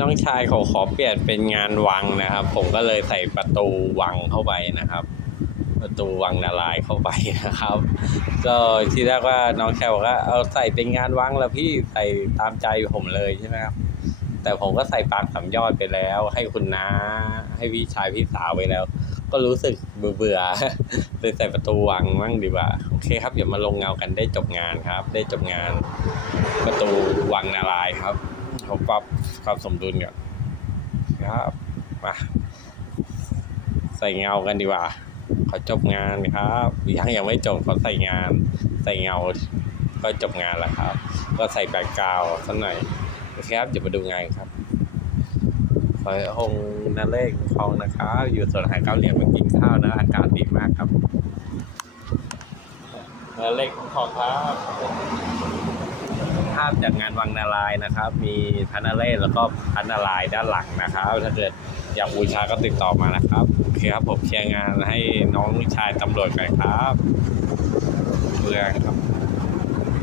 น้องชายเขาขอเปลี่ยนเป็นงานวังนะครับ ผมก็เลยใส่ประตูวังเข้าไปนะครับ ประตูวังนารายเข้าไปนะครับ ก็ที่แรกว่าน้องชายบอกว่าเอาใส่เป็นงานวังแล้วพี่ใส่ตามใจผมเลยใช่ไหมครับแต่ผมก็ใส่ปากสามยอดไปแล้ว ให้คุณน้าให้พี่ชายพี่สาวไปแล้ว ก็รู้สึกเบื่อเบื่อเลยใส่ประตูวังมั่งดีกว่าโอเคครับเดี๋ยวมาลงเงากันได้จบงานครับ ได้จบงานประตูวังนารายครับ ผมปรับความสมดุลก่อนครับมาใส่เงากันดีกว่าขอจบงานครับยังยังไม่จบขอใส่งาน ใส่เงาก็จบงานแล้วครับ ก็ใส่แบกกาวสักหน่อยโอเคครับเดี๋ยวมาดูงานครับซอยองนาเลขทองนะครับ อยู่สวนหารเก้าเหลี่ยมมากินข้าวนะอากาศดีมากครับนาเลขทองครับ พจากงานวังนารายนะครับ มีพันนาเล่แล้วก็พันนารายด้านหลังนะครับ ถ้าเกิดอยากบูชาก็ติดต่อมานะครับโอเคครับผมเคลียร์งานให้น้องชายตำรวจกันครับเพื่อนครับ